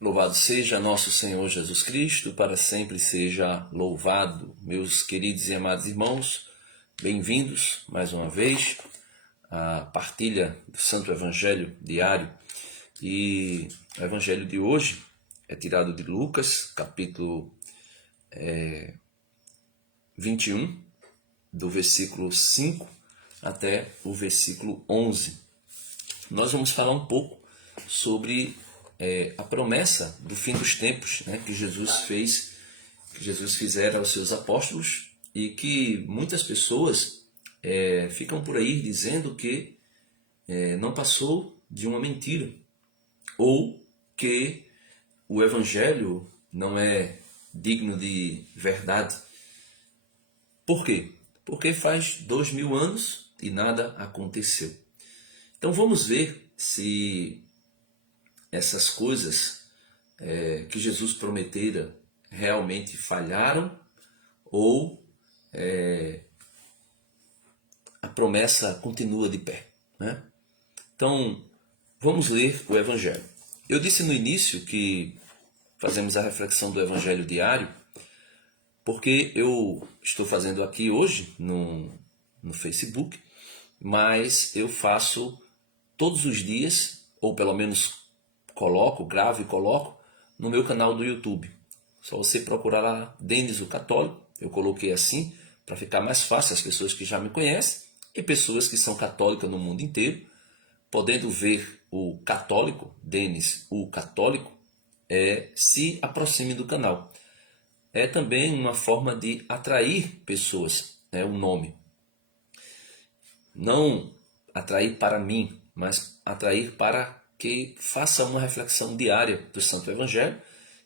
Louvado seja nosso Senhor Jesus Cristo, para sempre seja louvado. Meus queridos e amados irmãos, bem-vindos mais uma vez à partilha do Santo Evangelho diário. E o Evangelho de hoje é tirado de Lucas, capítulo 21, do versículo 5 até o versículo 11. Nós vamos falar um pouco sobre a promessa do fim dos tempos, né, que Jesus fez, que Jesus fizera aos seus apóstolos, e que muitas pessoas ficam por aí dizendo que não passou de uma mentira, ou que o Evangelho não é digno de verdade. Por quê? Porque faz 2000 anos e nada aconteceu. Então vamos ver se essas coisas que Jesus prometera realmente falharam, ou a promessa continua de pé, né? Então vamos ler o Evangelho. Eu disse no início que fazemos a reflexão do Evangelho diário, porque eu estou fazendo aqui hoje no Facebook, mas eu faço todos os dias, ou pelo menos gravo e coloco no meu canal do YouTube. Só você procurar lá, Denis o Católico. Eu coloquei assim para ficar mais fácil as pessoas que já me conhecem e pessoas que são católicas no mundo inteiro, podendo ver o católico, Denis o Católico, se aproxime do canal. É também uma forma de atrair pessoas, né, o nome. Não atrair para mim, mas atrair para que faça uma reflexão diária do Santo Evangelho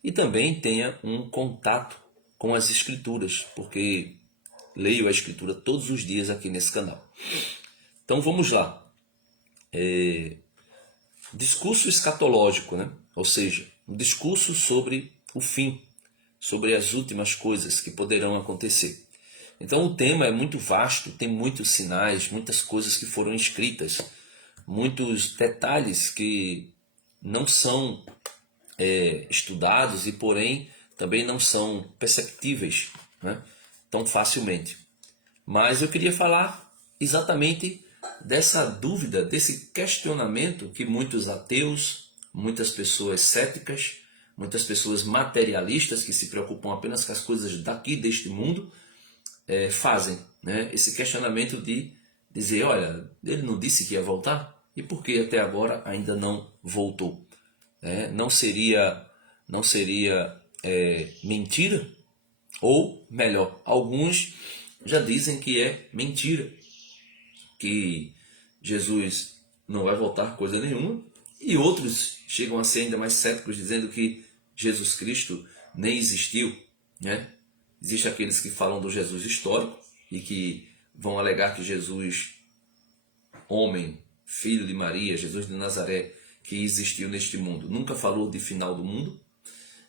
e também tenha um contato com as Escrituras, porque leio a Escritura todos os dias aqui nesse canal. Então vamos lá. Discurso escatológico, né? Ou seja, um discurso sobre o fim, sobre as últimas coisas que poderão acontecer. Então o tema é muito vasto, tem muitos sinais, muitas coisas que foram escritas, muitos detalhes que não são estudados e, porém, também não são perceptíveis, né, tão facilmente. Mas eu queria falar exatamente dessa dúvida, desse questionamento que muitos ateus, muitas pessoas céticas, muitas pessoas materialistas que se preocupam apenas com as coisas daqui deste mundo fazem, né? Esse questionamento de dizer, olha, ele não disse que ia voltar? E por que até agora ainda não voltou? Não seria mentira? Ou melhor, alguns já dizem que é mentira, que Jesus não vai voltar coisa nenhuma, e outros chegam a ser ainda mais céticos, dizendo que Jesus Cristo nem existiu, né? Existem aqueles que falam do Jesus histórico e que vão alegar que Jesus, homem, filho de Maria, Jesus de Nazaré, que existiu neste mundo, nunca falou de final do mundo.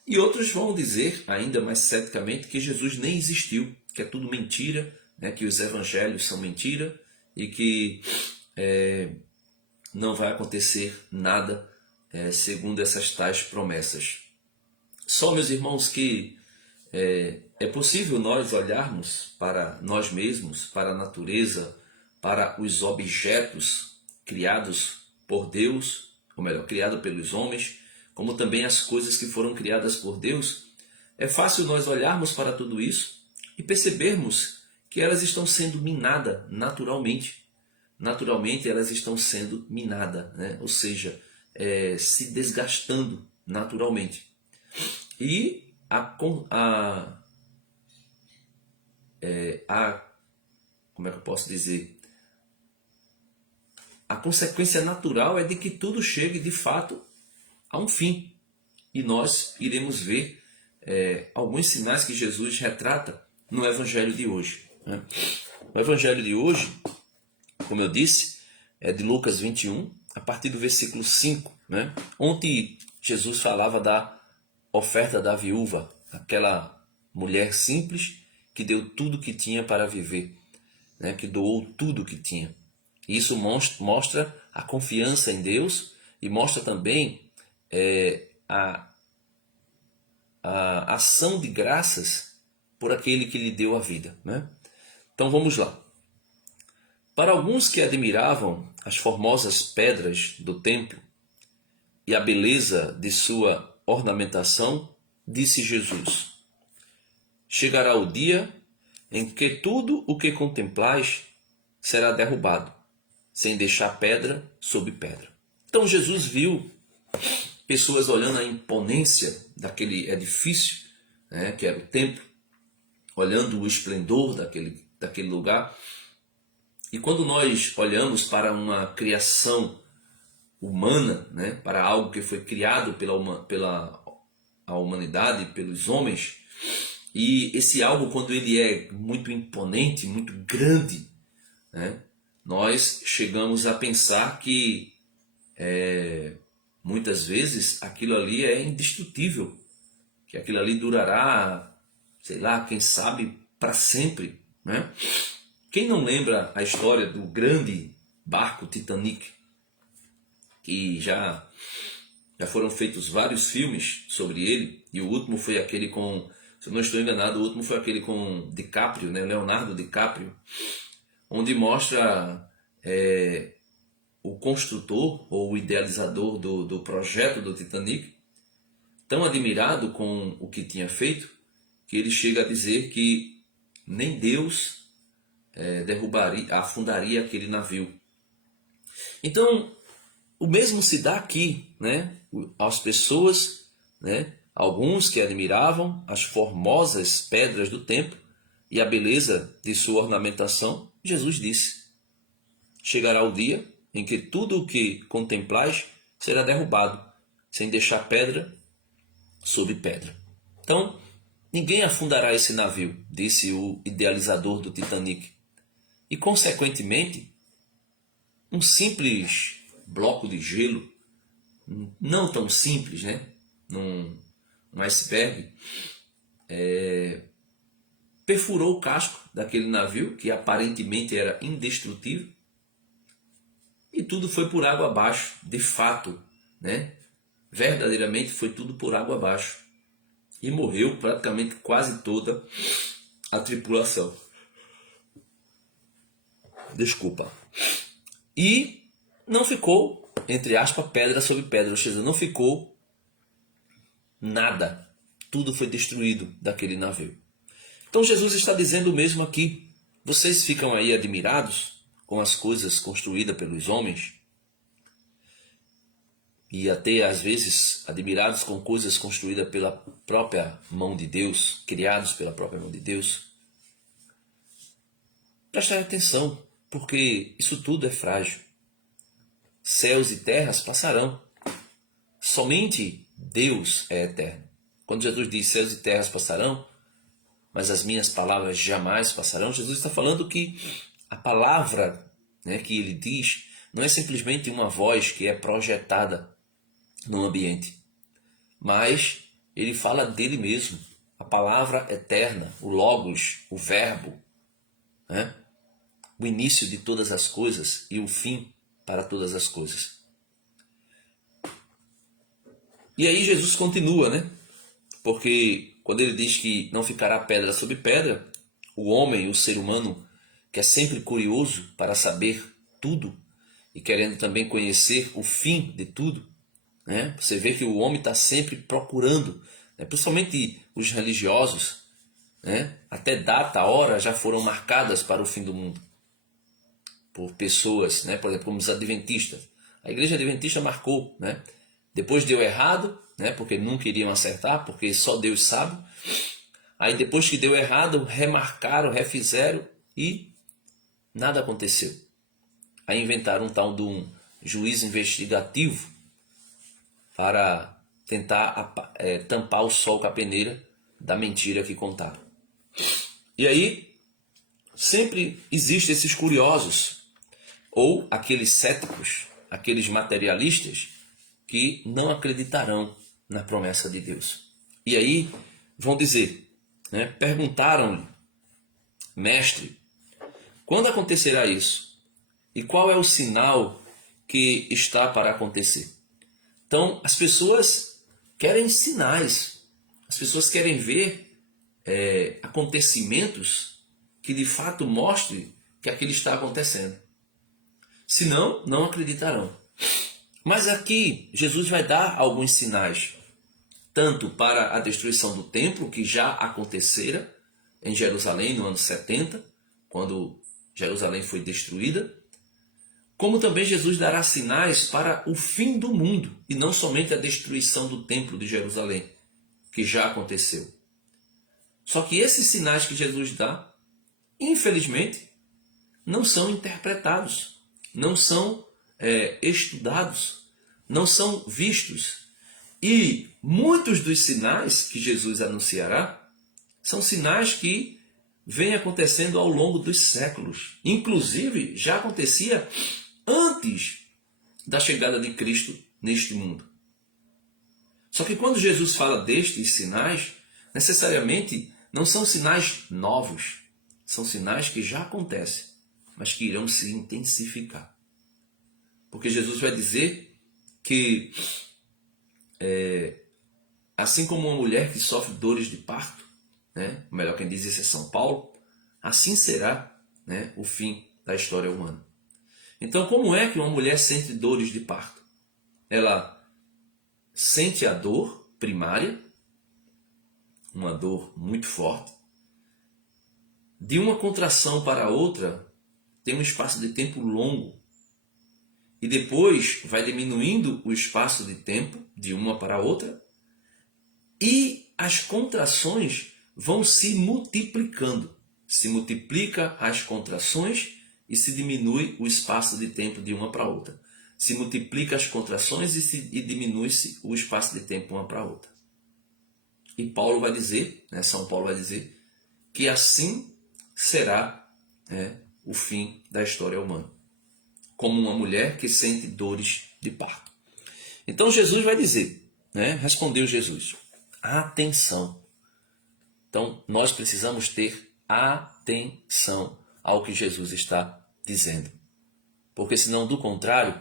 E outros vão dizer, ainda mais ceticamente, que Jesus nem existiu, que é tudo mentira, né, que os evangelhos são mentira e que não vai acontecer nada segundo essas tais promessas. Só, meus irmãos, que é possível nós olharmos para nós mesmos, para a natureza, para os objetos criados por Deus, ou melhor, criados pelos homens, como também as coisas que foram criadas por Deus. É fácil nós olharmos para tudo isso e percebermos que elas estão sendo minadas naturalmente. Naturalmente elas estão sendo minadas, né? Ou seja, se desgastando naturalmente. E como é que eu posso dizer? A consequência natural é de que tudo chegue de fato a um fim. E nós iremos ver alguns sinais que Jesus retrata no Evangelho de hoje, né? O Evangelho de hoje, como eu disse, é de Lucas 21, a partir do versículo 5, né? Onde Jesus falava da oferta da viúva, aquela mulher simples que deu tudo que tinha para viver, né? Que doou tudo que tinha. Isso mostra a confiança em Deus e mostra também a a ação de graças por aquele que lhe deu a vida, né? Então vamos lá. Para alguns que admiravam as formosas pedras do templo e a beleza de sua ornamentação, disse Jesus: chegará o dia em que tudo o que contemplais será derrubado, sem deixar pedra sobre pedra. Então Jesus viu pessoas olhando a imponência daquele edifício, né, que era o templo, olhando o esplendor daquele lugar. E quando nós olhamos para uma criação humana, né, para algo que foi criado pela a humanidade, pelos homens, e esse algo, quando ele é muito imponente, muito grande, né, nós chegamos a pensar que muitas vezes aquilo ali é indestrutível, que aquilo ali durará, sei lá, quem sabe para sempre, né? Quem não lembra a história do grande barco Titanic, que já foram feitos vários filmes sobre ele, e o último foi aquele com, se eu não estou enganado, o último foi aquele com DiCaprio, né? Leonardo DiCaprio, onde mostra o construtor ou o idealizador do projeto do Titanic, tão admirado com o que tinha feito, que ele chega a dizer que nem Deus afundaria aquele navio. Então, o mesmo se dá aqui, né? As pessoas, né? Alguns que admiravam as formosas pedras do templo e a beleza de sua ornamentação, Jesus disse: chegará o dia em que tudo o que contemplais será derrubado, sem deixar pedra sobre pedra. Então, ninguém afundará esse navio, disse o idealizador do Titanic. E, consequentemente, um simples bloco de gelo, não tão simples, né? Um iceberg, perfurou o casco daquele navio, que aparentemente era indestrutível, e tudo foi por água abaixo, de fato, né? Verdadeiramente foi tudo por água abaixo. E morreu praticamente quase toda a tripulação. Desculpa. E não ficou, entre aspas, pedra sobre pedra, ou seja, não ficou nada. Tudo foi destruído daquele navio. Então Jesus está dizendo o mesmo aqui. Vocês ficam aí admirados com as coisas construídas pelos homens, e até às vezes admirados com coisas construídas pela própria mão de Deus, criados pela própria mão de Deus. Prestem atenção, porque isso tudo é frágil. Céus e terras passarão. Somente Deus é eterno. Quando Jesus diz céus e terras passarão, mas as minhas palavras jamais passarão, Jesus está falando que a palavra, né, que ele diz não é simplesmente uma voz que é projetada no ambiente, mas ele fala dele mesmo, a palavra eterna, o Logos, o Verbo, né? O início de todas as coisas e o fim para todas as coisas. E aí Jesus continua, né? Porque quando ele diz que não ficará pedra sobre pedra, o homem, o ser humano, que é sempre curioso para saber tudo e querendo também conhecer o fim de tudo, né? Você vê que o homem está sempre procurando, né? Principalmente os religiosos, né? Até data, hora já foram marcadas para o fim do mundo por pessoas, né? Por exemplo, como os adventistas. A igreja adventista marcou, né? Depois deu errado, né? Porque nunca iriam acertar, porque só Deus sabe. Aí depois que deu errado, remarcaram, refizeram e nada aconteceu. Aí inventaram um tal de um juiz investigativo para tentar tampar o sol com a peneira da mentira que contaram. E aí sempre existem esses curiosos, ou aqueles céticos, aqueles materialistas que não acreditarão na promessa de Deus. E aí vão dizer, né, perguntaram-lhe: mestre, quando acontecerá isso? E qual é o sinal que está para acontecer? Então as pessoas querem sinais. As pessoas querem ver acontecimentos que de fato mostrem que aquilo está acontecendo. Senão, não acreditarão. Mas aqui, Jesus vai dar alguns sinais, tanto para a destruição do templo, que já acontecera em Jerusalém no ano 70, quando Jerusalém foi destruída, como também Jesus dará sinais para o fim do mundo, e não somente a destruição do templo de Jerusalém, que já aconteceu. Só que esses sinais que Jesus dá, infelizmente, não são interpretados, não são estudados, não são vistos. E muitos dos sinais que Jesus anunciará são sinais que vêm acontecendo ao longo dos séculos. Inclusive, já acontecia antes da chegada de Cristo neste mundo. Só que quando Jesus fala destes sinais, necessariamente não são sinais novos, são sinais que já acontecem, mas que irão se intensificar. Porque Jesus vai dizer que, assim como uma mulher que sofre dores de parto, né, melhor quem diz isso é São Paulo, assim será, né, o fim da história humana. Então, como é que uma mulher sente dores de parto? Ela sente a dor primária, uma dor muito forte. De uma contração para a outra, tem um espaço de tempo longo. E depois vai diminuindo o espaço de tempo de uma para a outra. E as contrações vão se multiplicando. Se multiplica as contrações e se diminui o espaço de tempo de uma para a outra. Se multiplica as contrações e diminui-se o espaço de tempo de uma para a outra. E Paulo vai dizer, né, São Paulo vai dizer, que assim será, né, o fim da história humana. Como uma mulher que sente dores de parto. Então Jesus vai dizer, né, respondeu Jesus, atenção. Então nós precisamos ter atenção ao que Jesus está dizendo. Porque senão, do contrário,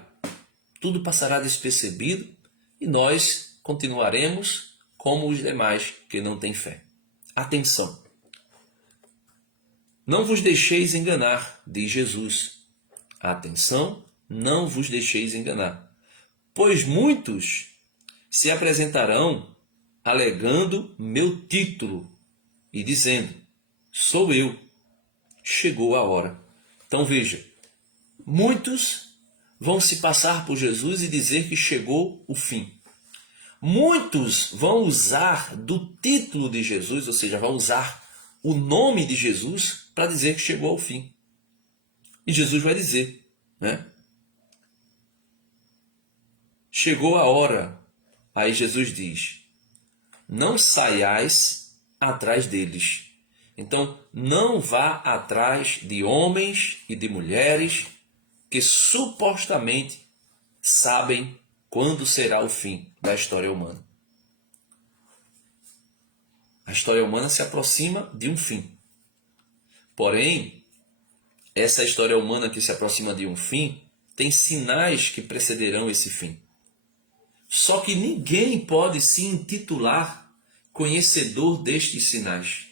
tudo passará despercebido e nós continuaremos como os demais que não têm fé. Atenção! Não vos deixeis enganar, diz Jesus. Atenção, não vos deixeis enganar. Pois muitos se apresentarão alegando meu título e dizendo, sou eu, chegou a hora. Então veja, muitos vão se passar por Jesus e dizer que chegou o fim. Muitos vão usar do título de Jesus, ou seja, vão usar o nome de Jesus para dizer que chegou ao fim. E Jesus vai dizer, né? Chegou a hora. Aí Jesus diz, não saiais atrás deles. Então, não vá atrás de homens e de mulheres que supostamente sabem quando será o fim da história humana. A história humana se aproxima de um fim. Porém, essa história humana que se aproxima de um fim tem sinais que precederão esse fim. Só que ninguém pode se intitular conhecedor destes sinais.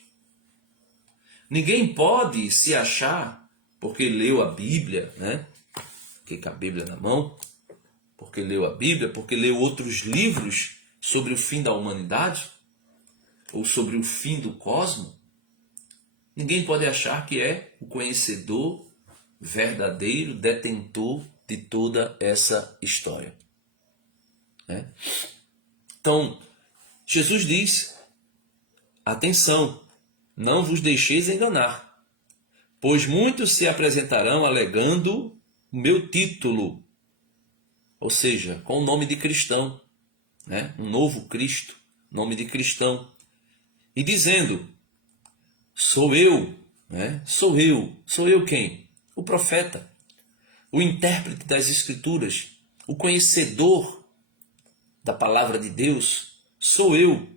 Ninguém pode se achar, porque leu a Bíblia, né? Porque com a Bíblia na mão, porque leu a Bíblia, porque leu outros livros sobre o fim da humanidade, ou sobre o fim do cosmos. Ninguém pode achar que é o conhecedor verdadeiro, detentor de toda essa história. Né? Então, Jesus diz, atenção, não vos deixeis enganar, pois muitos se apresentarão alegando o meu título, ou seja, com o nome de cristão, né? Um novo Cristo, nome de cristão, e dizendo, sou eu, né? Sou eu quem? O profeta, o intérprete das Escrituras, o conhecedor da palavra de Deus, sou eu.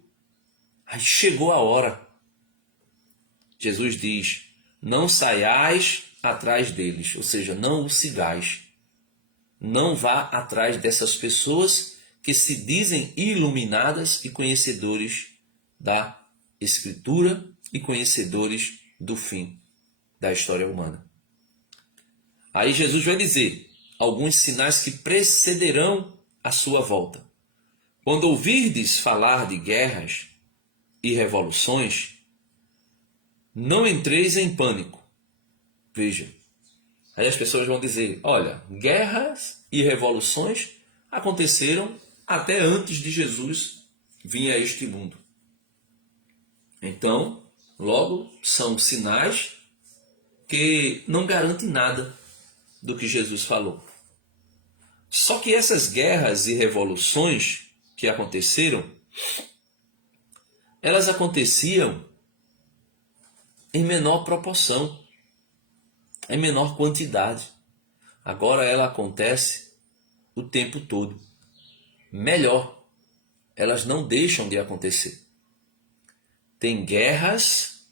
Aí chegou a hora. Jesus diz, não saiais atrás deles, ou seja, não os sigais. Não vá atrás dessas pessoas que se dizem iluminadas e conhecedores da Escritura e conhecedores do fim da história humana. Aí Jesus vai dizer alguns sinais que precederão a sua volta. Quando ouvirdes falar de guerras e revoluções, não entreis em pânico. Veja, aí as pessoas vão dizer, olha, guerras e revoluções aconteceram até antes de Jesus vir a este mundo. Então, logo, são sinais que não garantem nada do que Jesus falou. Só que essas guerras e revoluções que aconteceram, elas aconteciam em menor proporção, em menor quantidade. Agora ela acontece o tempo todo. Melhor, elas não deixam de acontecer. Tem guerras,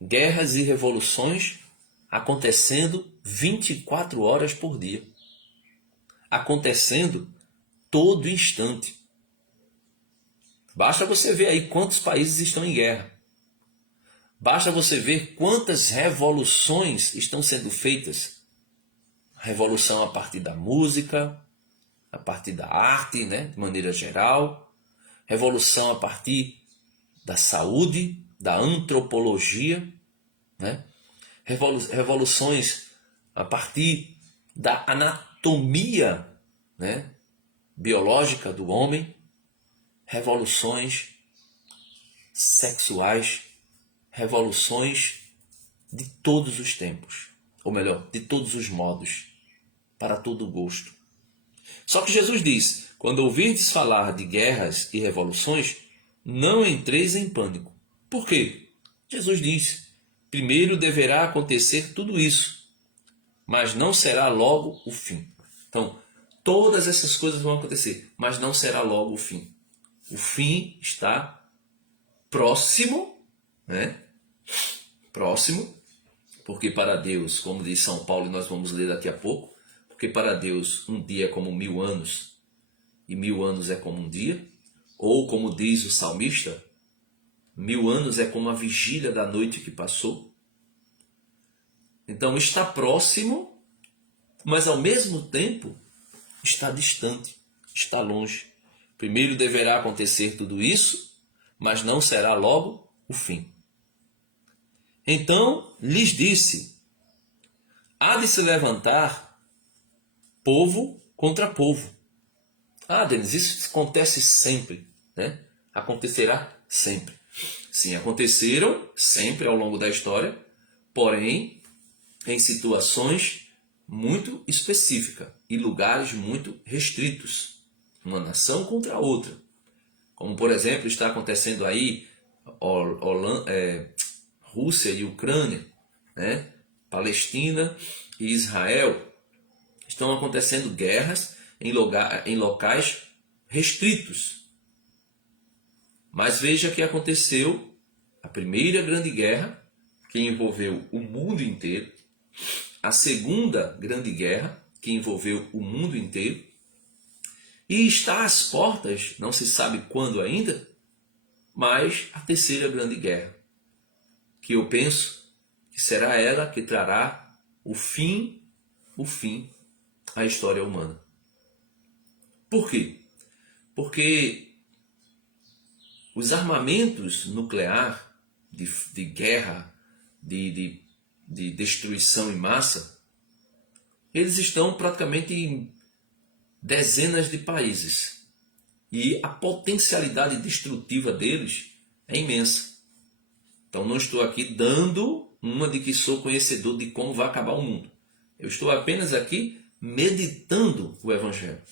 guerras e revoluções acontecendo 24 horas por dia. Acontecendo todo instante. Basta você ver aí quantos países estão em guerra. Basta você ver quantas revoluções estão sendo feitas. Revolução a partir da música, a partir da arte, de maneira geral. Revolução a partir da saúde, da antropologia. Revoluções a partir da anatomia biológica do homem. Revoluções sexuais. Revoluções de todos os tempos. Ou melhor, de todos os modos. Para todo gosto. Só que Jesus diz, quando ouvirdes falar de guerras e revoluções, não entreis em pânico. Por quê? Jesus diz, primeiro deverá acontecer tudo isso, mas não será logo o fim. Então, todas essas coisas vão acontecer, mas não será logo o fim. O fim está próximo, Próximo, porque para Deus, como diz São Paulo, e nós vamos ler daqui a pouco, porque para Deus um dia é como 1000 anos, e 1000 anos é como um dia, ou como diz o salmista, 1000 anos é como a vigília da noite que passou. Então está próximo, mas ao mesmo tempo está distante, está longe. Primeiro deverá acontecer tudo isso, mas não será logo o fim. Então lhes disse, há de se levantar povo contra povo. Denis, isso acontece sempre, Acontecerá sempre. Sim, aconteceram sempre ao longo da história, porém em situações muito específicas e lugares muito restritos. Uma nação contra a outra. Como, por exemplo, está acontecendo aí Rússia e Ucrânia, Palestina e Israel. Estão acontecendo guerras em locais restritos. Mas veja que aconteceu a primeira grande guerra, que envolveu o mundo inteiro, a segunda grande guerra, que envolveu o mundo inteiro, e está às portas, não se sabe quando ainda, mas a terceira grande guerra, que eu penso que será ela que trará o fim à história humana. Por quê? Porque os armamentos nucleares de guerra, de destruição em massa, eles estão praticamente em dezenas de países. E a potencialidade destrutiva deles é imensa. Então não estou aqui dando uma de que sou conhecedor de como vai acabar o mundo. Eu estou apenas aqui meditando o Evangelho.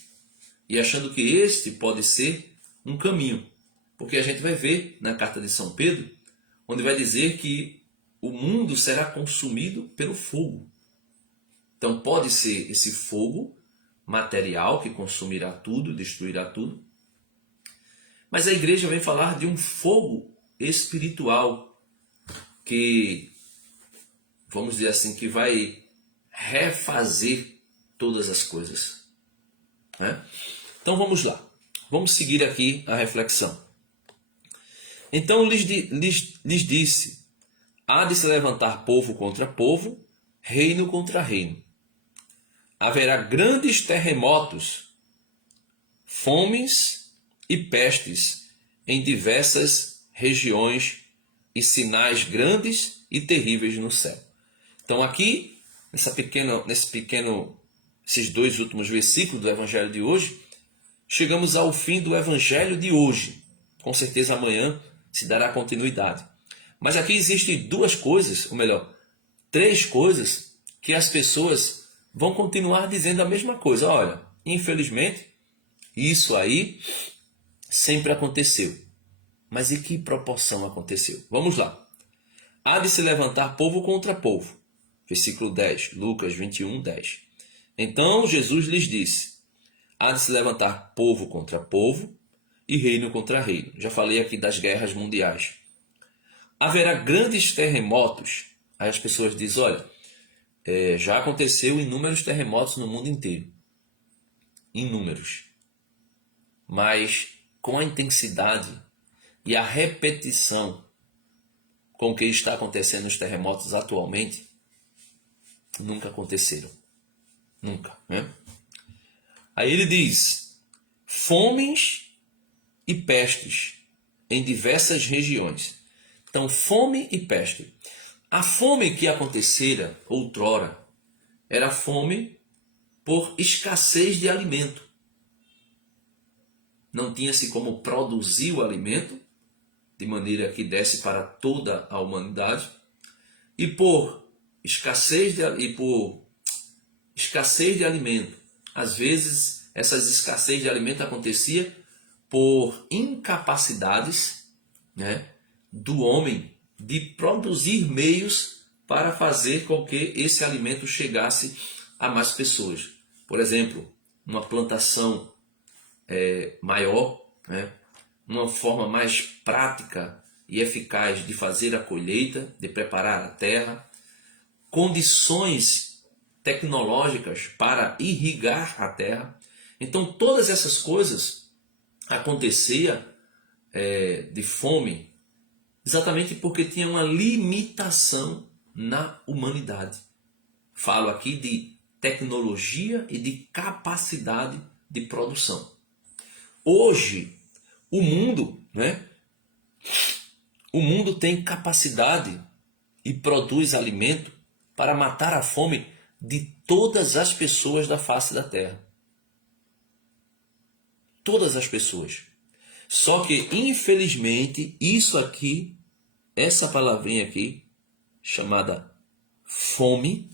E achando que este pode ser um caminho. Porque a gente vai ver na carta de São Pedro, onde vai dizer que o mundo será consumido pelo fogo. Então pode ser esse fogo material que consumirá tudo, destruirá tudo. Mas a igreja vem falar de um fogo espiritual que, vamos dizer assim, que vai refazer todas as coisas. Então vamos lá. Vamos seguir aqui a reflexão. Então lhes disse: há de se levantar povo contra povo, reino contra reino. Haverá grandes terremotos, fomes e pestes em diversas regiões e sinais grandes e terríveis no céu. Então aqui, esses dois últimos versículos do Evangelho de hoje, chegamos ao fim do Evangelho de hoje. Com certeza amanhã se dará continuidade. Mas aqui existem duas coisas, ou melhor, três coisas que as pessoas vão continuar dizendo a mesma coisa. Olha, infelizmente, isso aí sempre aconteceu. Mas em que proporção aconteceu? Vamos lá. Há de se levantar povo contra povo. Versículo 10, Lucas 21, 10. Então Jesus lhes disse: há de se levantar povo contra povo e reino contra reino. Já falei aqui das guerras mundiais. Haverá grandes terremotos. Aí as pessoas dizem: olha, já aconteceu inúmeros terremotos no mundo inteiro. Inúmeros. Mas com a intensidade e a repetição com o que está acontecendo nos terremotos atualmente, nunca aconteceram. Nunca, né? Aí ele diz: fomes e pestes em diversas regiões. Então, fome e peste. A fome que acontecera outrora era fome por escassez de alimento. Não tinha-se como produzir o alimento de maneira que desse para toda a humanidade. E por escassez de alimento, às vezes essas escassez de alimento acontecia por incapacidades, né, do homem de produzir meios para fazer com que esse alimento chegasse a mais pessoas. Por exemplo, uma plantação maior, né, uma forma mais prática e eficaz de fazer a colheita, de preparar a terra, condições tecnológicas para irrigar a terra. Então todas essas coisas aconteciam de fome exatamente porque tinha uma limitação na humanidade. Falo aqui de tecnologia e de capacidade de produção. Hoje, o mundo, né? O mundo tem capacidade e produz alimento para matar a fome de todas as pessoas da face da terra. Todas as pessoas. Só que, infelizmente, isso aqui, essa palavrinha aqui, chamada fome,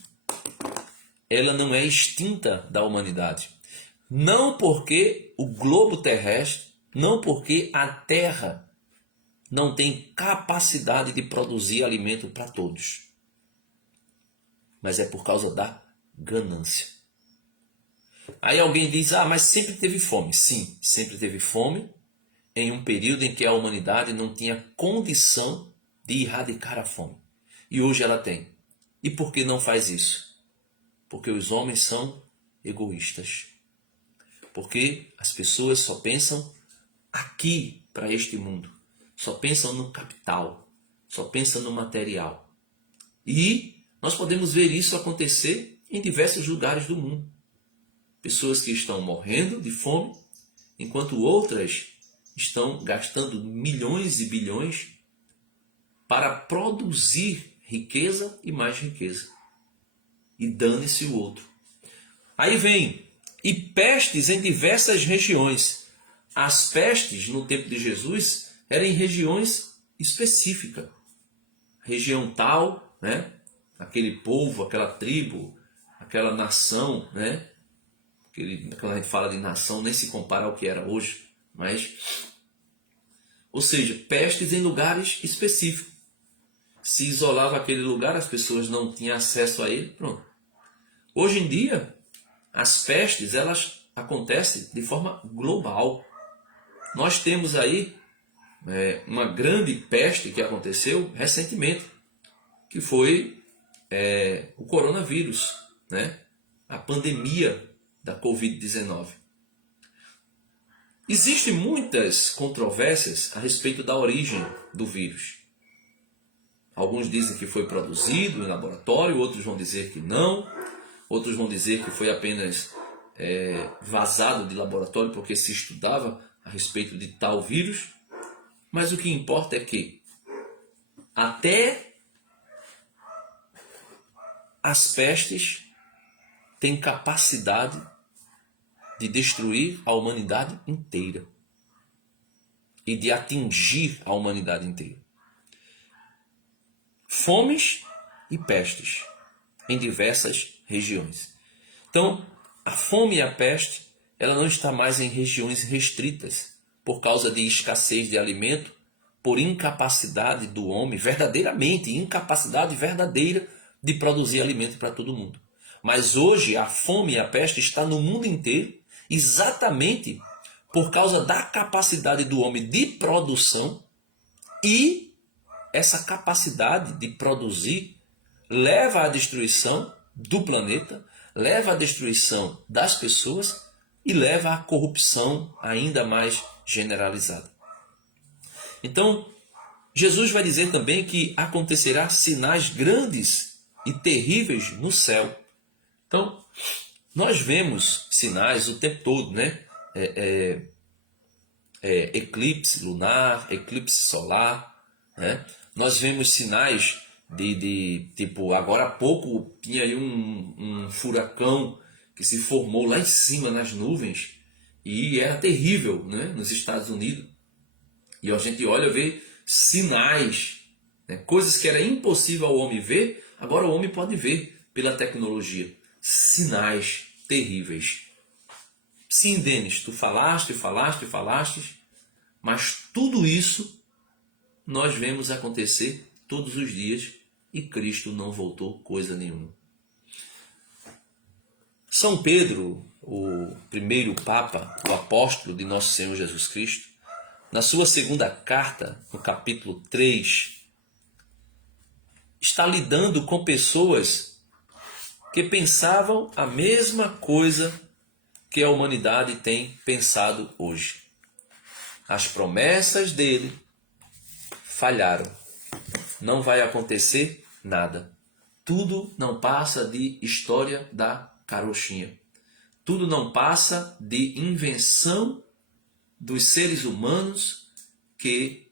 ela não é extinta da humanidade. Não porque o globo terrestre, não porque a terra não tem capacidade de produzir alimento para todos, mas é por causa da ganância. Aí alguém diz: ah, mas sempre teve fome. Sim, sempre teve fome em um período em que a humanidade não tinha condição de erradicar a fome. E hoje ela tem. E por que não faz isso? Porque os homens são egoístas. Porque as pessoas só pensam aqui para este mundo. Só pensam no capital. Só pensam no material. E nós podemos ver isso acontecer em diversos lugares do mundo. Pessoas que estão morrendo de fome, enquanto outras estão gastando milhões e bilhões para produzir riqueza e mais riqueza. E dane-se o outro. Aí vem, e pestes em diversas regiões. As pestes no tempo de Jesus eram em regiões específicas. Região tal, né? Aquele povo, aquela tribo, aquela nação, né? Quando a gente fala de nação, nem se compara ao que era hoje. Mas, ou seja, pestes em lugares específicos. Se isolava aquele lugar, as pessoas não tinham acesso a ele, pronto. Hoje em dia, as pestes, elas acontecem de forma global. Nós temos aí uma grande peste que aconteceu recentemente, que foi o coronavírus, né? A pandemia da Covid-19. Existem muitas controvérsias a respeito da origem do vírus. Alguns dizem que foi produzido em laboratório, outros vão dizer que não, outros vão dizer que foi apenas vazado de laboratório porque se estudava a respeito de tal vírus. Mas o que importa é que até as pestes têm capacidade de destruir a humanidade inteira e de atingir a humanidade inteira. Fomes e pestes em diversas regiões. Então, a fome e a peste, ela não está mais em regiões restritas por causa de escassez de alimento, por incapacidade do homem, verdadeiramente, incapacidade verdadeira de produzir alimento para todo mundo. Mas hoje a fome e a peste está no mundo inteiro, exatamente por causa da capacidade do homem de produção, e essa capacidade de produzir leva à destruição do planeta, leva à destruição das pessoas e leva à corrupção ainda mais generalizada. Então, Jesus vai dizer também que acontecerá sinais grandes e terríveis no céu. Então, nós vemos sinais o tempo todo, né? Eclipse lunar, eclipse solar, né? Nós vemos sinais tipo, agora há pouco tinha aí um furacão que se formou lá em cima nas nuvens e era terrível, né? Nos Estados Unidos. E a gente olha e vê sinais, né? Coisas que era impossível ao homem ver, agora o homem pode ver pela tecnologia. Sinais terríveis. Sim, Denis, tu falaste, mas tudo isso nós vemos acontecer todos os dias e Cristo não voltou coisa nenhuma. São Pedro, o primeiro Papa, o apóstolo de nosso Senhor Jesus Cristo, na sua segunda carta, no capítulo 3, está lidando com pessoas que pensavam a mesma coisa que a humanidade tem pensado hoje. As promessas dele falharam. Não vai acontecer nada. Tudo não passa de história da carochinha. Tudo não passa de invenção dos seres humanos que,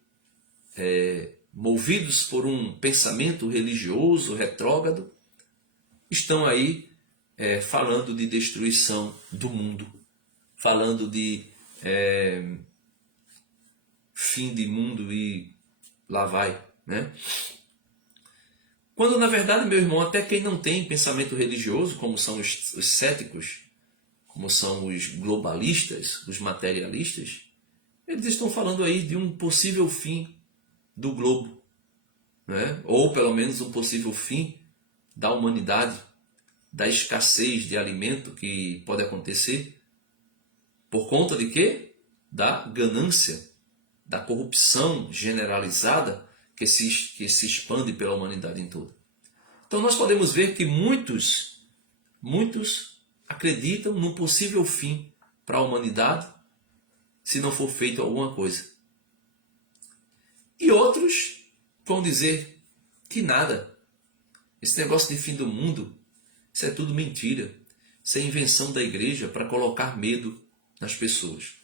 movidos por um pensamento religioso retrógrado, estão aí falando de destruição do mundo, falando de fim de mundo e lá vai, né? Quando na verdade, meu irmão, até quem não tem pensamento religioso, como são os céticos, como são os globalistas, os materialistas, eles estão falando aí de um possível fim do globo, né? Ou pelo menos um possível fim da humanidade, da escassez de alimento que pode acontecer por conta de quê? Da ganância, da corrupção generalizada que se expande pela humanidade em toda. Então nós podemos ver que muitos acreditam num possível fim para a humanidade se não for feito alguma coisa. E outros vão dizer que nada. Esse negócio de fim do mundo, isso é tudo mentira. Isso é invenção da igreja para colocar medo nas pessoas.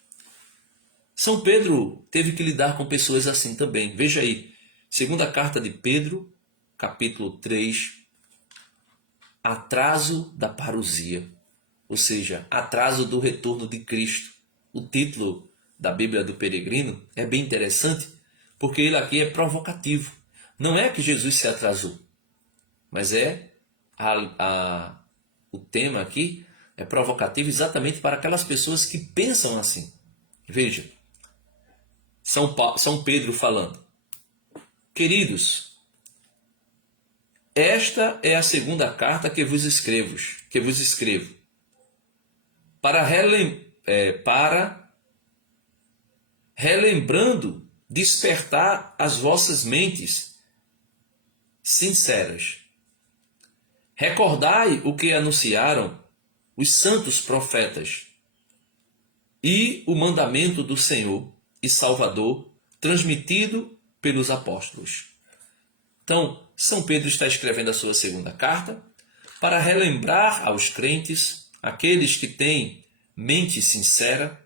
São Pedro teve que lidar com pessoas assim também. Veja aí, segunda carta de Pedro, capítulo 3, atraso da parousia, ou seja, atraso do retorno de Cristo. O título da Bíblia do Peregrino é bem interessante, porque ele aqui é provocativo. Não é que Jesus se atrasou, mas o tema aqui é provocativo exatamente para aquelas pessoas que pensam assim. Veja, São Pedro falando: queridos, esta é a segunda carta que vos escrevo, para relembrando, despertar as vossas mentes sinceras. Recordai o que anunciaram os santos profetas, e o mandamento do Senhor e Salvador transmitido pelos apóstolos. Então, São Pedro está escrevendo a sua segunda carta para relembrar aos crentes, aqueles que têm mente sincera,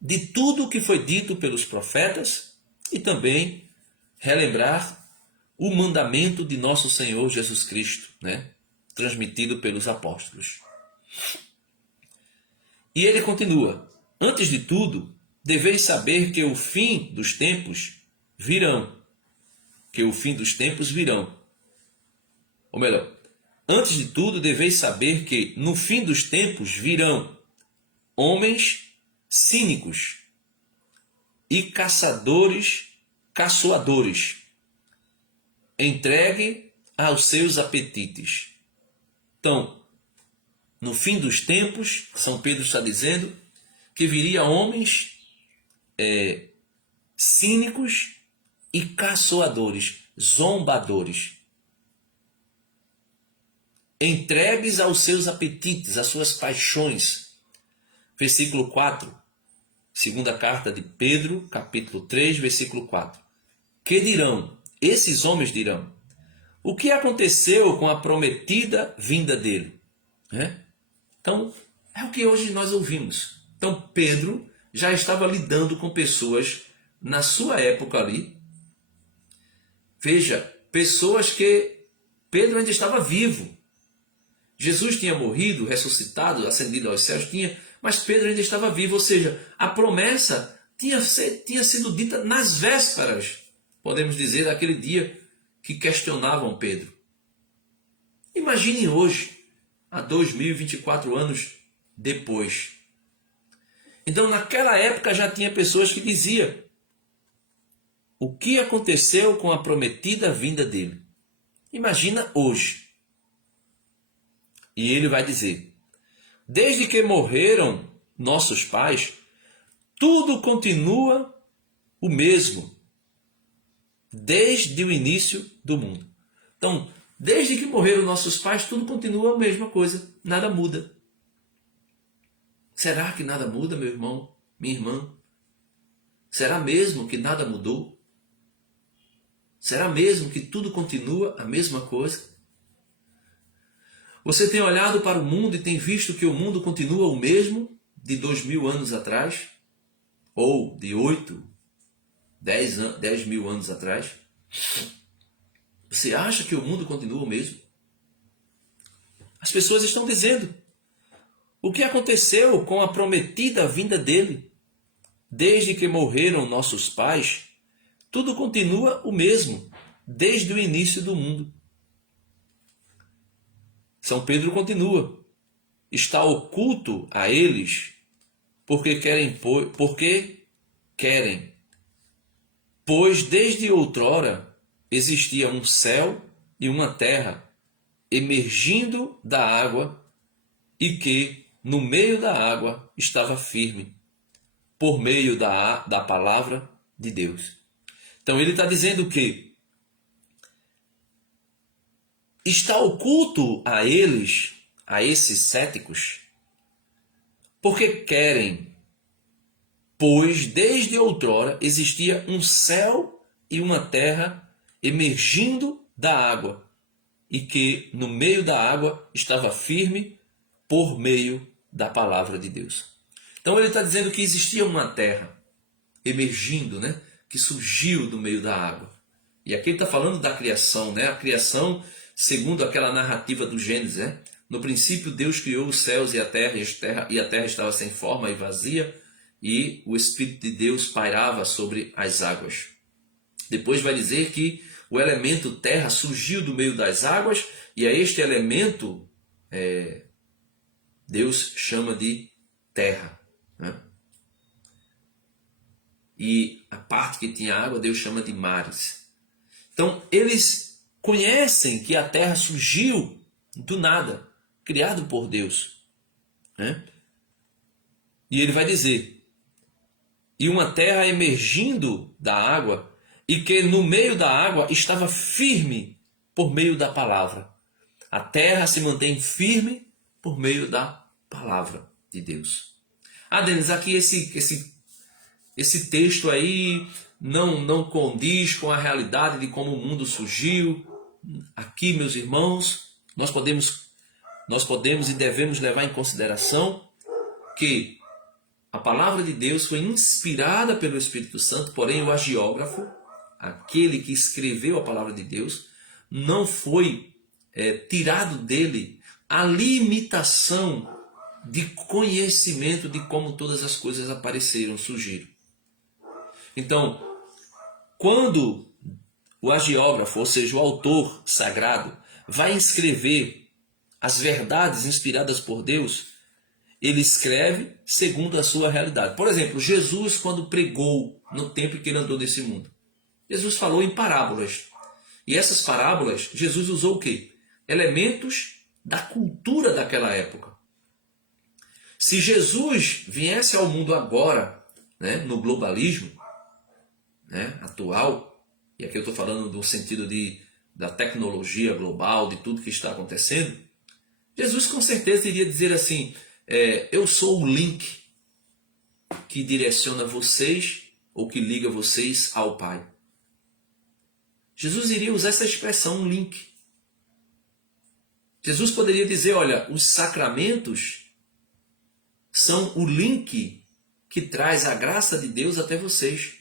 de tudo o que foi dito pelos profetas e também relembrar o mandamento de nosso Senhor Jesus Cristo, transmitido pelos apóstolos. E ele continua: antes de tudo, deveis saber que o fim dos tempos virão. Que o fim dos tempos virão. Ou melhor, antes de tudo, deveis saber que no fim dos tempos virão homens cínicos e caçoadores, entregue aos seus apetites. Então, no fim dos tempos, São Pedro está dizendo que viria homens cínicos e caçoadores, zombadores, entregues aos seus apetites, às suas paixões. Versículo 4, segunda carta de Pedro, capítulo 3, versículo 4. Que dirão? Esses homens dirão: o que aconteceu com a prometida vinda dele? Então, é o que hoje nós ouvimos. Então, Pedro já estava lidando com pessoas na sua época ali. Veja, pessoas que Pedro ainda estava vivo. Jesus tinha morrido, ressuscitado, ascendido aos céus, mas Pedro ainda estava vivo, ou seja, a promessa tinha sido dita nas vésperas, podemos dizer, daquele dia que questionavam Pedro. Imagine hoje, há 2024 anos depois. Então, naquela época já tinha pessoas que diziam: o que aconteceu com a prometida vinda dele? Imagina hoje. E ele vai dizer: desde que morreram nossos pais, tudo continua o mesmo, desde o início do mundo. Então, desde que morreram nossos pais, tudo continua a mesma coisa, nada muda. Será que nada muda, meu irmão, minha irmã? Será mesmo que nada mudou? Será mesmo que tudo continua a mesma coisa? Você tem olhado para o mundo e tem visto que o mundo continua o mesmo de 2000 anos atrás? Ou de 8, 10 mil anos atrás? Você acha que o mundo continua o mesmo? As pessoas estão dizendo: o que aconteceu com a prometida vinda dele? Desde que morreram nossos pais, tudo continua o mesmo, desde o início do mundo. São Pedro continua: está oculto a eles, porque querem, pois desde outrora existia um céu e uma terra emergindo da água, e que no meio da água estava firme, por meio da palavra de Deus. Então ele está dizendo que está oculto a eles, a esses céticos, porque querem, pois desde outrora existia um céu e uma terra emergindo da água, e que no meio da água estava firme por meio da palavra de Deus. Então ele está dizendo que existia uma terra emergindo, que surgiu do meio da água. E aqui ele está falando da criação, a criação segundo aquela narrativa do Gênesis. No princípio Deus criou os céus e a terra estava sem forma e vazia, e o Espírito de Deus pairava sobre as águas. Depois vai dizer que o elemento terra surgiu do meio das águas, e a este elemento Deus chama de terra. E a parte que tinha água Deus chama de mares. Então eles conhecem que a terra surgiu do nada, criado por Deus. E ele vai dizer: e uma terra emergindo da água, e que no meio da água estava firme por meio da palavra. A terra se mantém firme por meio da palavra de Deus. Ah, Denis, aqui esse texto aí não condiz com a realidade de como o mundo surgiu. Aqui, meus irmãos, nós podemos e devemos levar em consideração que a palavra de Deus foi inspirada pelo Espírito Santo, porém o agiógrafo, aquele que escreveu a palavra de Deus, não foi tirado dele a limitação de conhecimento de como todas as coisas apareceram, surgiram. Então, quando o agiógrafo, ou seja, o autor sagrado, vai escrever as verdades inspiradas por Deus, ele escreve segundo a sua realidade. Por exemplo, Jesus, quando pregou no tempo em que ele andou nesse mundo, Jesus falou em parábolas. E essas parábolas, Jesus usou o quê? Elementos da cultura daquela época. Se Jesus viesse ao mundo agora, né, no globalismo, né, atual, e aqui eu estou falando no sentido da tecnologia global, de tudo que está acontecendo, Jesus com certeza iria dizer assim, eu sou o link que direciona vocês ou que liga vocês ao Pai. Jesus iria usar essa expressão, um link. Jesus poderia dizer, olha, os sacramentos são o link que traz a graça de Deus até vocês.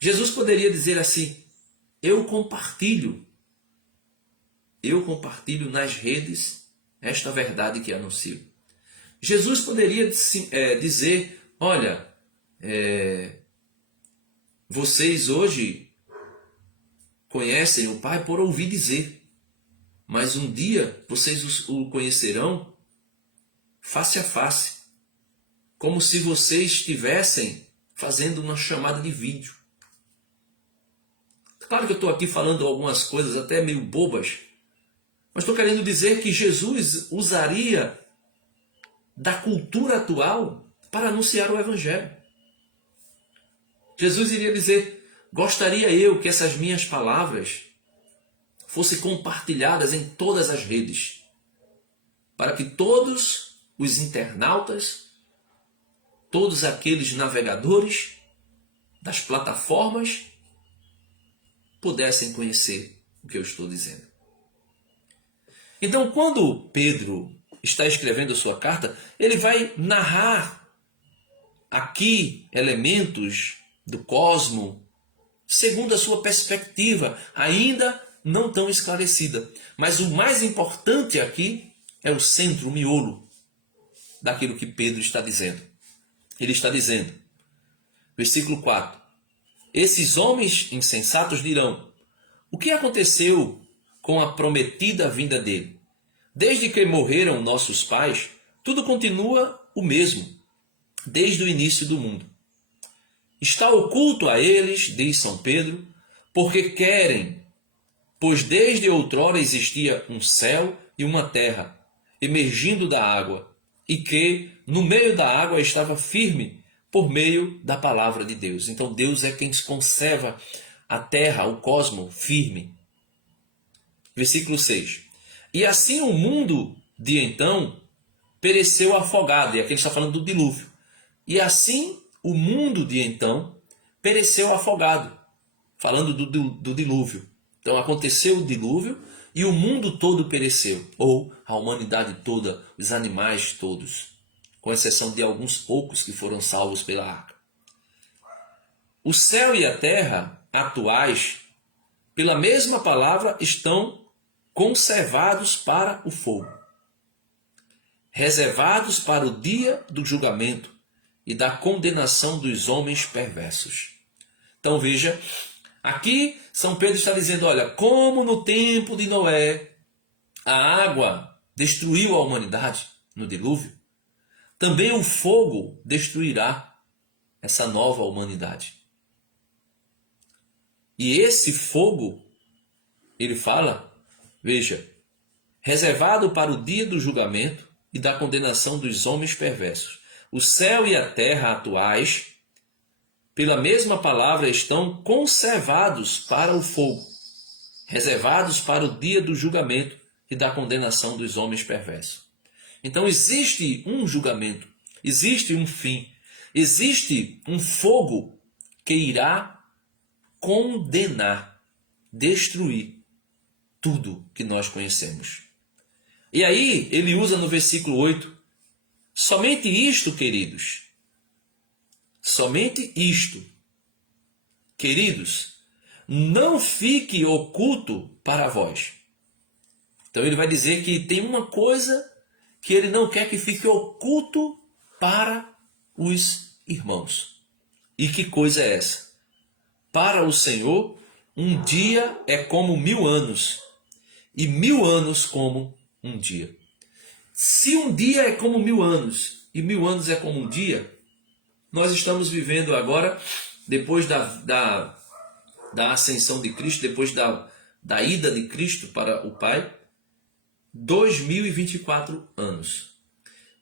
Jesus poderia dizer assim, eu compartilho nas redes esta verdade que anuncio. Jesus poderia dizer, olha, vocês hoje conhecem o Pai por ouvir dizer, mas um dia vocês o conhecerão face a face, como se vocês estivessem fazendo uma chamada de vídeo. Claro que eu estou aqui falando algumas coisas até meio bobas, mas estou querendo dizer que Jesus usaria da cultura atual para anunciar o Evangelho. Jesus iria dizer, gostaria eu que essas minhas palavras fossem compartilhadas em todas as redes, para que todos os internautas, todos aqueles navegadores das plataformas pudessem conhecer o que eu estou dizendo. Então, quando Pedro está escrevendo a sua carta, ele vai narrar aqui elementos do cosmo segundo a sua perspectiva, ainda não tão esclarecida. Mas o mais importante aqui é o centro, o miolo daquilo que Pedro está dizendo. Ele está dizendo, versículo 4, esses homens insensatos dirão, o que aconteceu com a prometida vinda dele? Desde que morreram nossos pais, tudo continua o mesmo, desde o início do mundo. Está oculto a eles, diz São Pedro, porque querem, pois desde outrora existia um céu e uma terra, emergindo da água, e que no meio da água estava firme por meio da palavra de Deus. Então Deus é quem conserva a terra, o cosmo, firme. Versículo 6. E assim o mundo de então pereceu afogado. E aqui ele está falando do dilúvio. E assim o mundo de então pereceu afogado. Falando do dilúvio. Então aconteceu o dilúvio e o mundo todo pereceu. Ou a humanidade toda, os animais todos. Com exceção de alguns poucos que foram salvos pela arca. O céu e a terra atuais, pela mesma palavra, estão conservados para o fogo, reservados para o dia do julgamento e da condenação dos homens perversos. Então veja, aqui São Pedro está dizendo, olha, como no tempo de Noé a água destruiu a humanidade no dilúvio, também o fogo destruirá essa nova humanidade. E esse fogo, ele fala, veja, reservado para o dia do julgamento e da condenação dos homens perversos. O céu e a terra atuais, pela mesma palavra, estão conservados para o fogo, reservados para o dia do julgamento e da condenação dos homens perversos. Então existe um julgamento, existe um fim, existe um fogo que irá condenar, destruir tudo que nós conhecemos. E aí ele usa no versículo 8, somente isto, queridos, somente isto, queridos, não fique oculto para vós. Então ele vai dizer que tem uma coisa que ele não quer que fique oculto para os irmãos. E que coisa é essa? Para o Senhor, um dia é como 1000 anos, e 1000 anos como um dia. Se um dia é como 1000 anos, e 1000 anos é como um dia, nós estamos vivendo agora, depois da ascensão de Cristo, depois da ida de Cristo para o Pai, 2024 anos.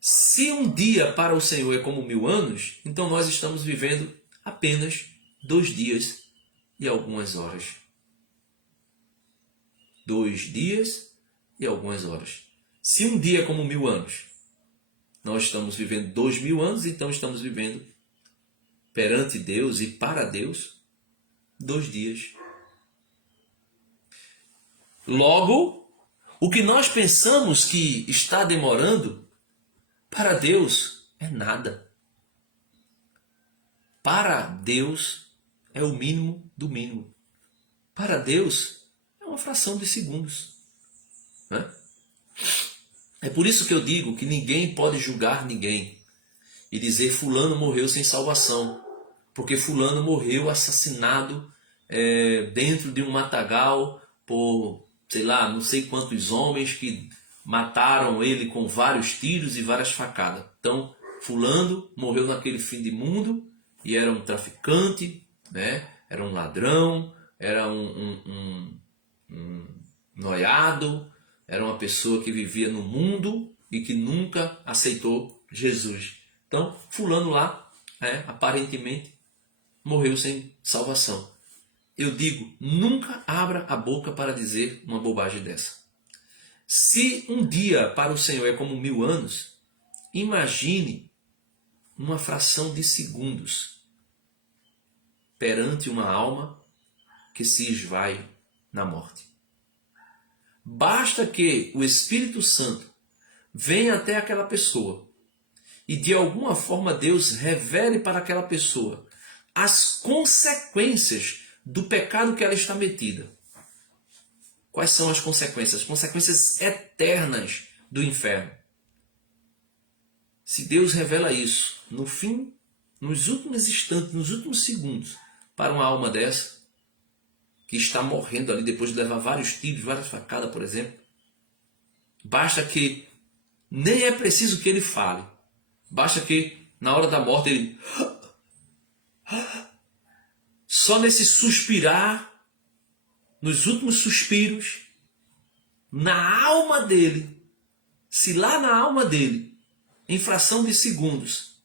Se um dia para o Senhor é como 1000 anos, então nós estamos vivendo apenas 2 dias e algumas horas. 2 dias e algumas horas. Se um dia é como 1000 anos, nós estamos vivendo 2000 anos, então estamos vivendo perante Deus e para Deus 2 dias. Logo, o que nós pensamos que está demorando, para Deus é nada. Para Deus é o mínimo do mínimo. Para Deus é uma fração de segundos. Né? É por isso que eu digo que ninguém pode julgar ninguém e dizer fulano morreu sem salvação, porque fulano morreu assassinado dentro de um matagal por, sei lá, não sei quantos homens que mataram ele com vários tiros e várias facadas. Então, fulano morreu naquele fim de mundo e era um traficante, né? Era um ladrão, era um noiado, era uma pessoa que vivia no mundo e que nunca aceitou Jesus. Então, fulano lá, aparentemente, morreu sem salvação. Eu digo, nunca abra a boca para dizer uma bobagem dessa. Se um dia para o Senhor é como 1000 anos, imagine uma fração de segundos perante uma alma que se esvai na morte. Basta que o Espírito Santo venha até aquela pessoa e de alguma forma Deus revele para aquela pessoa as consequências do pecado que ela está metida. Quais são as consequências? As consequências eternas do inferno. Se Deus revela isso no fim, nos últimos instantes, nos últimos segundos, para uma alma dessa, que está morrendo ali depois de levar vários tiros, várias facadas, por exemplo, basta que nem é preciso que ele fale. Basta que na hora da morte ele... Só nesse suspirar, nos últimos suspiros, na alma dele, se lá na alma dele, em fração de segundos,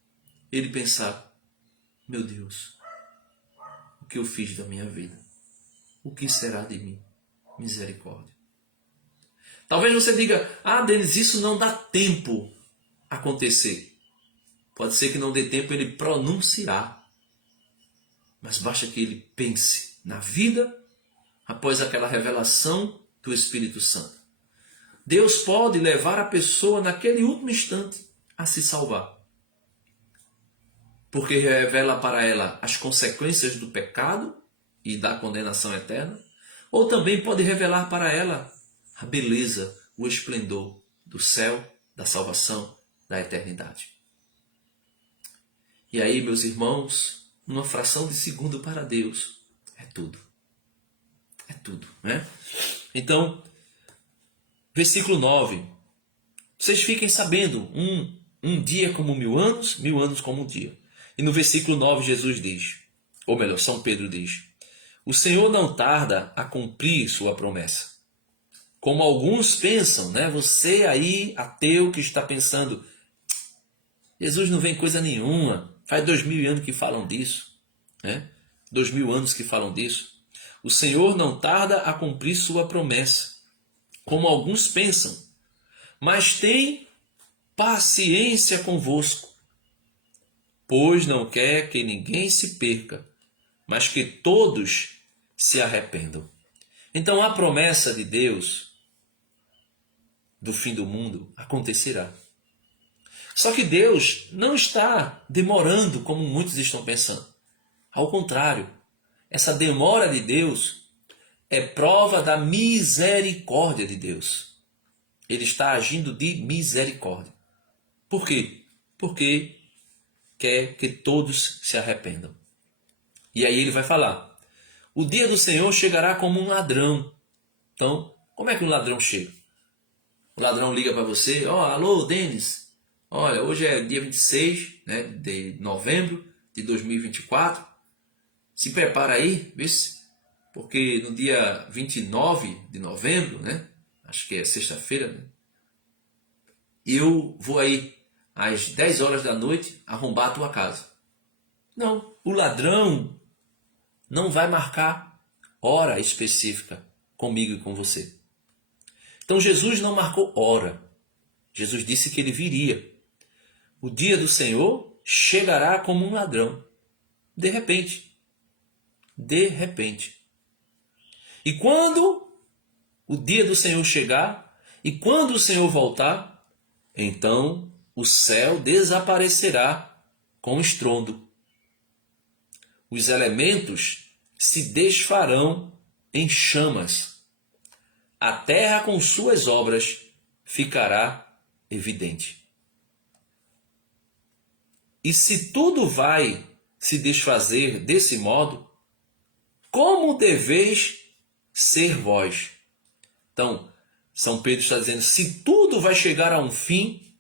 ele pensar, meu Deus, o que eu fiz da minha vida? O que será de mim? Misericórdia. Talvez você diga, Denis, isso não dá tempo acontecer. Pode ser que não dê tempo ele pronunciar. Mas basta que ele pense na vida após aquela revelação do Espírito Santo. Deus pode levar a pessoa naquele último instante a se salvar. Porque revela para ela as consequências do pecado e da condenação eterna. Ou também pode revelar para ela a beleza, o esplendor do céu, da salvação, da eternidade. E aí, meus irmãos, uma fração de segundo para Deus é tudo. É tudo, né? Então, versículo 9. Vocês fiquem sabendo, um dia como 1000 anos, 1000 anos como um dia. E no versículo 9 Jesus diz, ou melhor, São Pedro diz, o Senhor não tarda a cumprir sua promessa. Como alguns pensam, né? Você aí, ateu, que está pensando, Jesus não vem coisa nenhuma. Faz 2000 anos que falam disso, né? 2000 anos que falam disso. O Senhor não tarda a cumprir sua promessa, como alguns pensam, mas tem paciência convosco, pois não quer que ninguém se perca, mas que todos se arrependam. Então a promessa de Deus do fim do mundo acontecerá. Só que Deus não está demorando como muitos estão pensando. Ao contrário, essa demora de Deus é prova da misericórdia de Deus. Ele está agindo de misericórdia. Por quê? Porque quer que todos se arrependam. E aí ele vai falar: o dia do Senhor chegará como um ladrão. Então, como é que um ladrão chega? O ladrão liga para você: alô, Denis, olha, hoje é dia 26, né, de novembro de 2024. Se prepara aí, vê se, porque no dia 29 de novembro, né, acho que é sexta-feira, né, eu vou aí às 10 horas da noite arrombar a tua casa. Não, o ladrão não vai marcar hora específica comigo e com você. Então Jesus não marcou hora. Jesus disse que ele viria. O dia do Senhor chegará como um ladrão. De repente. De repente. E quando o dia do Senhor chegar, e quando o Senhor voltar, então o céu desaparecerá com estrondo. Os elementos se desfarão em chamas. A terra com suas obras ficará evidente. E se tudo vai se desfazer desse modo, como deveis ser vós? Então, São Pedro está dizendo, se tudo vai chegar a um fim,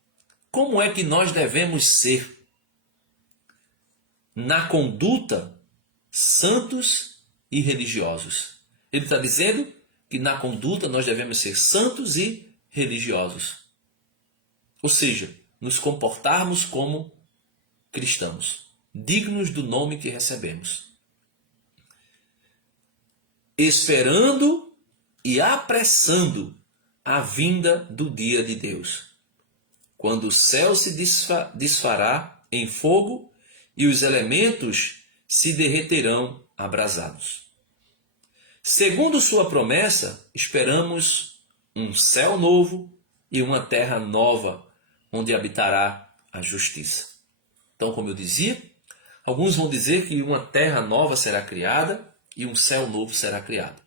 como é que nós devemos ser? Na conduta, santos e religiosos. Ele está dizendo que na conduta nós devemos ser santos e religiosos. Ou seja, nos comportarmos como cristãos, dignos do nome que recebemos. Esperando e apressando a vinda do dia de Deus, quando o céu se desfará em fogo e os elementos se derreterão abrasados. Segundo sua promessa, esperamos um céu novo e uma terra nova, onde habitará a justiça. Então, como eu dizia, alguns vão dizer que uma terra nova será criada e um céu novo será criado.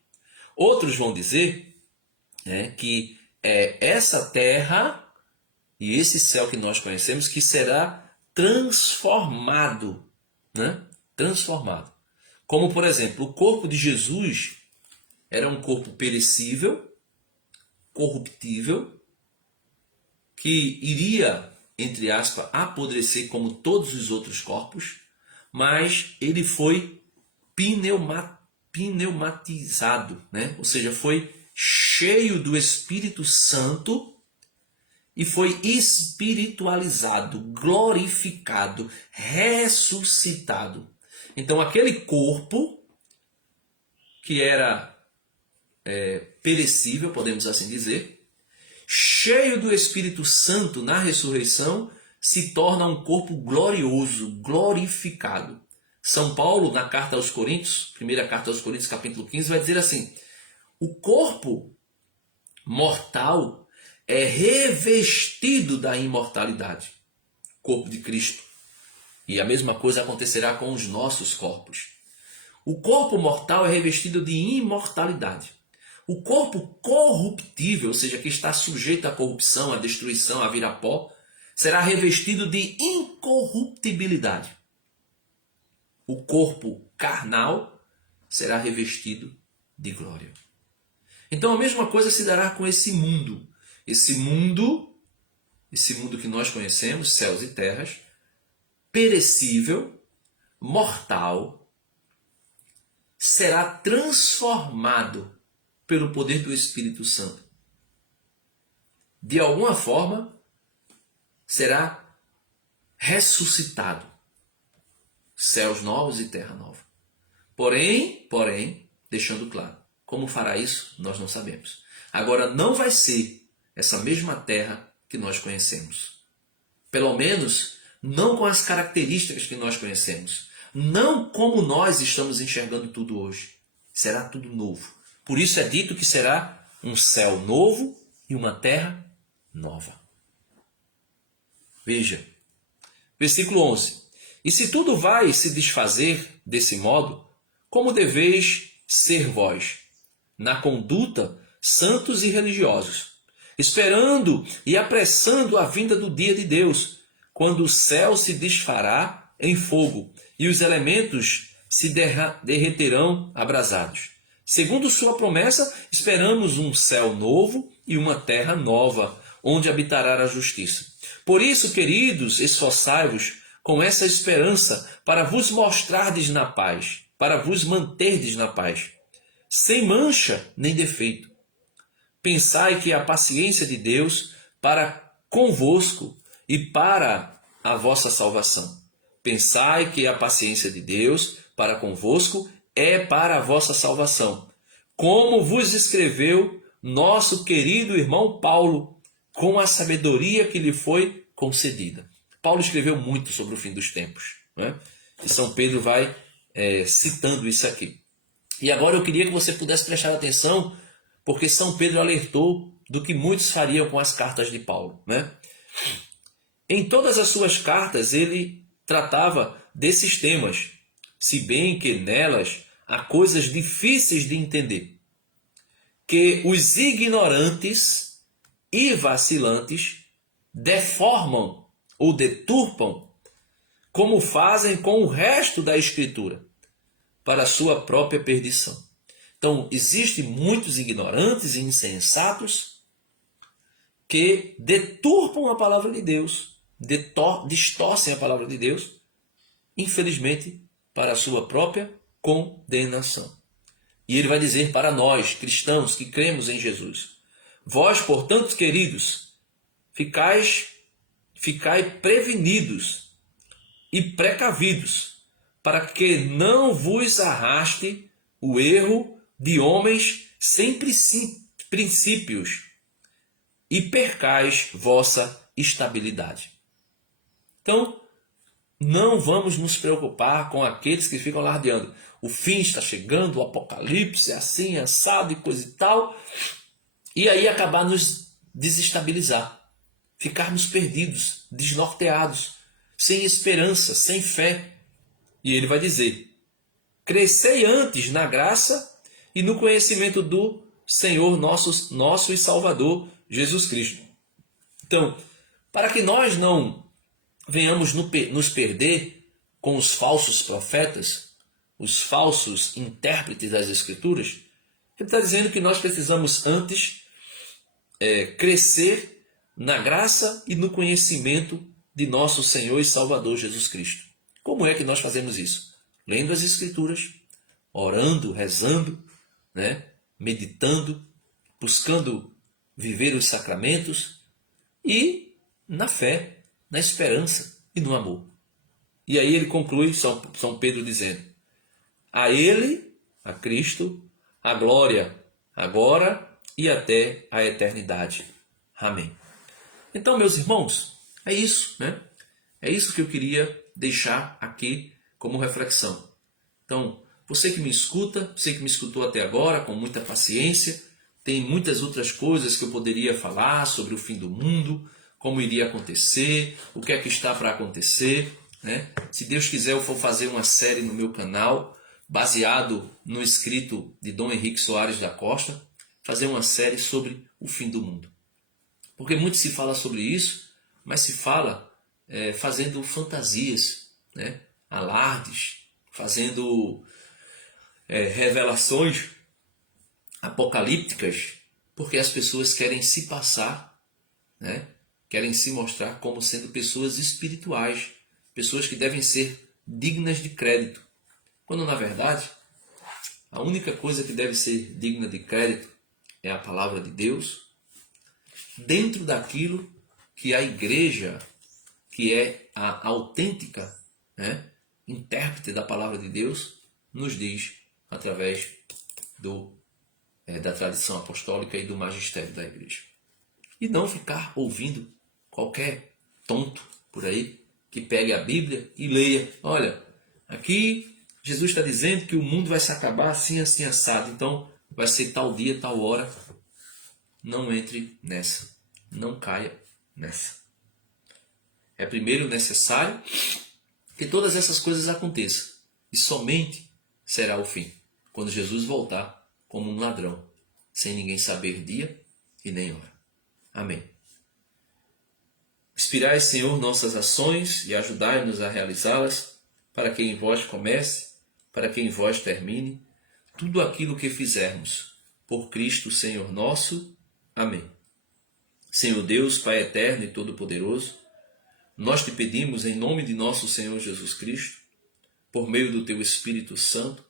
Outros vão dizer que é essa terra e esse céu que nós conhecemos que será transformado. Transformado. Como, por exemplo, o corpo de Jesus era um corpo perecível, corruptível, que iria, entre aspas, apodrecer como todos os outros corpos, mas ele foi pneumatizado, ou seja, foi cheio do Espírito Santo e foi espiritualizado, glorificado, ressuscitado. Então aquele corpo que era perecível, podemos assim dizer, cheio do Espírito Santo na ressurreição, se torna um corpo glorioso, glorificado. São Paulo, na carta aos Coríntios, primeira carta aos Coríntios, capítulo 15, vai dizer assim: o corpo mortal é revestido da imortalidade, corpo de Cristo. E a mesma coisa acontecerá com os nossos corpos. O corpo mortal é revestido de imortalidade. O corpo corruptível, ou seja, que está sujeito à corrupção, à destruição, a virar pó, será revestido de incorruptibilidade. O corpo carnal será revestido de glória. Então a mesma coisa se dará com esse mundo. Esse mundo que nós conhecemos, céus e terras, perecível, mortal, será transformado pelo poder do Espírito Santo. De alguma forma, será ressuscitado. Céus novos e terra nova. Porém, deixando claro, como fará isso, nós não sabemos. Agora, não vai ser essa mesma terra que nós conhecemos. Pelo menos não com as características que nós conhecemos, não como nós estamos enxergando tudo hoje. Será tudo novo. Por isso é dito que será um céu novo e uma terra nova. Veja, versículo 11. E se tudo vai se desfazer desse modo, como deveis ser vós, na conduta, santos e religiosos, esperando e apressando a vinda do dia de Deus, quando o céu se desfará em fogo e os elementos se derreterão abrasados. Segundo sua promessa, esperamos um céu novo e uma terra nova, onde habitará a justiça. Por isso, queridos, esforçai-vos com essa esperança para vos mostrardes na paz, para vos manterdes na paz, sem mancha nem defeito. Pensai que a paciência de Deus para convosco e para a vossa salvação. Pensai que a paciência de Deus para convosco é para a vossa salvação. Como vos escreveu nosso querido irmão Paulo, com a sabedoria que lhe foi concedida. Paulo escreveu muito sobre o fim dos tempos, né? E São Pedro vai citando isso aqui. E agora eu queria que você pudesse prestar atenção, porque São Pedro alertou do que muitos fariam com as cartas de Paulo, né? Em todas as suas cartas ele tratava desses temas, se bem que nelas há coisas difíceis de entender, que os ignorantes e vacilantes deformam ou deturpam, como fazem com o resto da Escritura, para a sua própria perdição. Então, existem muitos ignorantes e insensatos que deturpam a palavra de Deus, distorcem a palavra de Deus, infelizmente, para a sua própria condenação. E ele vai dizer para nós, cristãos, que cremos em Jesus: vós, portanto, queridos, ficai prevenidos e precavidos, para que não vos arraste o erro de homens sem princípios e percais vossa estabilidade. Então, não vamos nos preocupar com aqueles que ficam alardeando. O fim está chegando, o apocalipse é assim, assado e coisa e tal. E aí acabar nos desestabilizar. Ficarmos perdidos, desnorteados, sem esperança, sem fé. E ele vai dizer: crescei antes na graça e no conhecimento do Senhor nosso e Salvador, Jesus Cristo. Então, para que nós não venhamos nos perder com os falsos profetas, os falsos intérpretes das Escrituras, ele está dizendo que nós precisamos antes crescer na graça e no conhecimento de nosso Senhor e Salvador Jesus Cristo. Como é que nós fazemos isso? Lendo as Escrituras, orando, rezando, né? Meditando, buscando viver os sacramentos e na fé, na esperança e no amor. E aí ele conclui, São Pedro, dizendo: a ele, a Cristo, a glória agora e até a eternidade. Amém. Então, meus irmãos, é isso, né? É isso que eu queria deixar aqui como reflexão. Então, você que me escuta, você que me escutou até agora com muita paciência, tem muitas outras coisas que eu poderia falar sobre o fim do mundo, como iria acontecer, o que é que está para acontecer, né? Se Deus quiser, eu vou fazer uma série no meu canal, baseado no escrito de Dom Henrique Soares da Costa, fazer uma série sobre o fim do mundo. Porque muito se fala sobre isso, mas se fala fazendo fantasias, né? Alardes, fazendo revelações apocalípticas, porque as pessoas querem se passar, né? Querem se mostrar como sendo pessoas espirituais, pessoas que devem ser dignas de crédito, quando na verdade a única coisa que deve ser digna de crédito é a palavra de Deus, dentro daquilo que a igreja, que é a autêntica, né, intérprete da palavra de Deus, nos diz através da tradição apostólica e do magistério da igreja. E não ficar ouvindo qualquer tonto por aí que pegue a Bíblia e leia. Olha, aqui Jesus está dizendo que o mundo vai se acabar assim, assim, assado. Então vai ser tal dia, tal hora. Não entre nessa. Não caia nessa. É primeiro necessário que todas essas coisas aconteçam. E somente será o fim, quando Jesus voltar como um ladrão, sem ninguém saber dia e nem hora. Amém. Inspirai, Senhor, nossas ações e ajudai-nos a realizá-las, para que em vós comece, para que em vós termine, tudo aquilo que fizermos, por Cristo, Senhor nosso. Amém. Senhor Deus, Pai eterno e todo-poderoso, nós te pedimos em nome de nosso Senhor Jesus Cristo, por meio do teu Espírito Santo,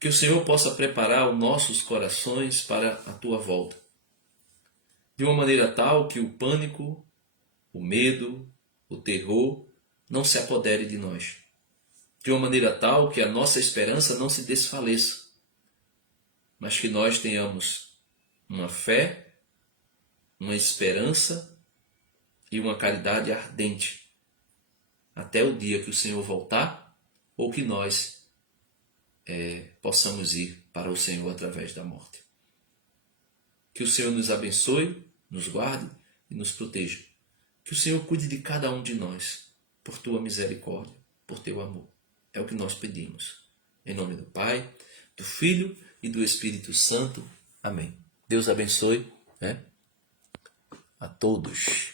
que o Senhor possa preparar os nossos corações para a tua volta, de uma maneira tal que o pânico, o medo, o terror não se apodere de nós, de uma maneira tal que a nossa esperança não se desfaleça, mas que nós tenhamos uma fé, uma esperança e uma caridade ardente até o dia que o Senhor voltar ou que nós possamos ir para o Senhor através da morte. Que o Senhor nos abençoe, nos guarde e nos proteja. Que o Senhor cuide de cada um de nós, por tua misericórdia, por teu amor. É o que nós pedimos. Em nome do Pai, do Filho e do Espírito Santo. Amém. Deus abençoe a todos.